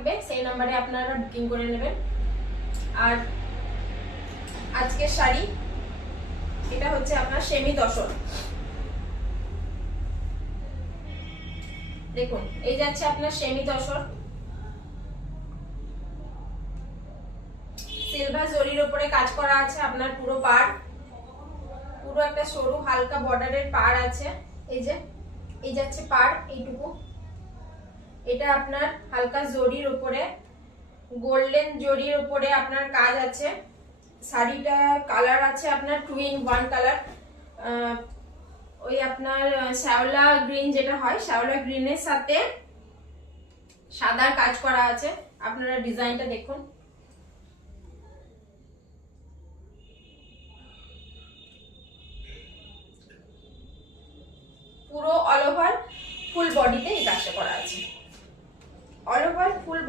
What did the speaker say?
থাকবে, সেই নাম্বারে আপনারা বুকিং করে নেবেন। আর আজকের শাড়ি, এটা হচ্ছে আপনার সেমি দশর দেখুন, এই যাচ্ছে আপনার সেমি দশর সিলভার জরির উপরে কাজ করা আছে আপনার পুরো পাড়। পুরো একটা সরু হালকা বর্ডারের পাড় আছে। এই যে, এই যাচ্ছে পাড়, এইটুকু। এটা আপনার হালকা জরির উপরে, গোল্ডেন জরির উপরে আপনার কাজ আছে। শাড়িটা কালার আছে আপনার টু ইন ওয়ান কালার ওই আপনার শ্যাওলা গ্রিন যেটা হয়, শ্যাওলা গ্রিনের সাথে সাদার কাজ করা আছে। আপনারা ডিজাইনটা দেখুন। পুরো অল ওভার ফুল বডিতে এই কাজটা করা আছে।